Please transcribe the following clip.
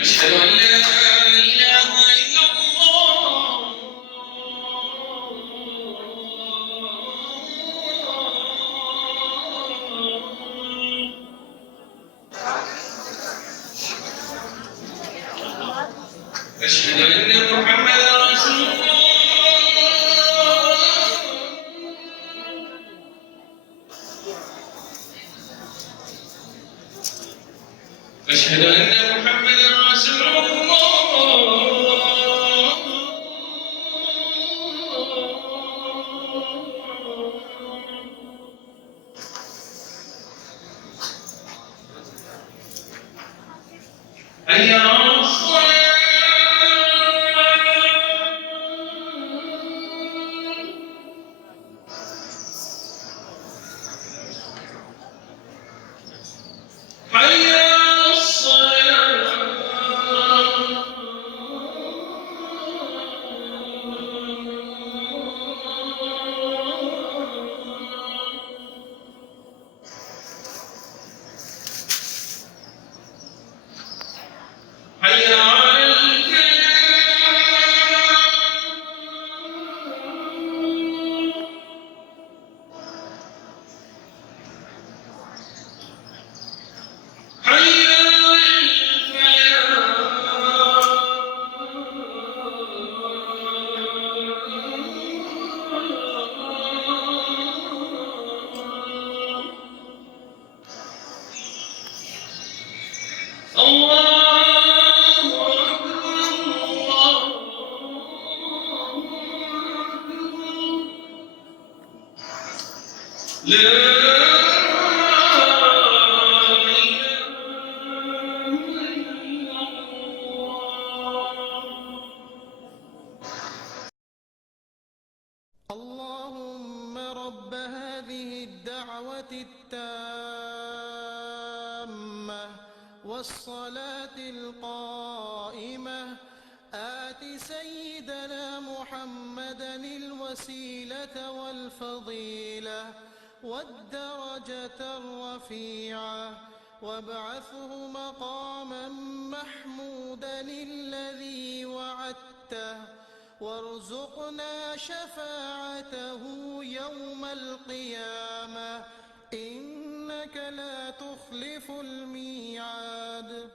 أشهد أن لا إله إلا الله أشهد أن محمدا رسول الله أشهد أن محمدا رسول الله حي على الصلاة حي على الصلاة حي على الفلاح حي على الفلاح الله أكبر الله أكبر لا اللهم رب هذه الدعوة التامة والصلاة القائمة آت سيدنا محمدا الوسيلة والفضيلة والدرجة الرفيعة وابعثه مقاما محمودا الذي وعدته وارزقنا شفاعته يوم القيامة إنك لا تخلف الميعاد.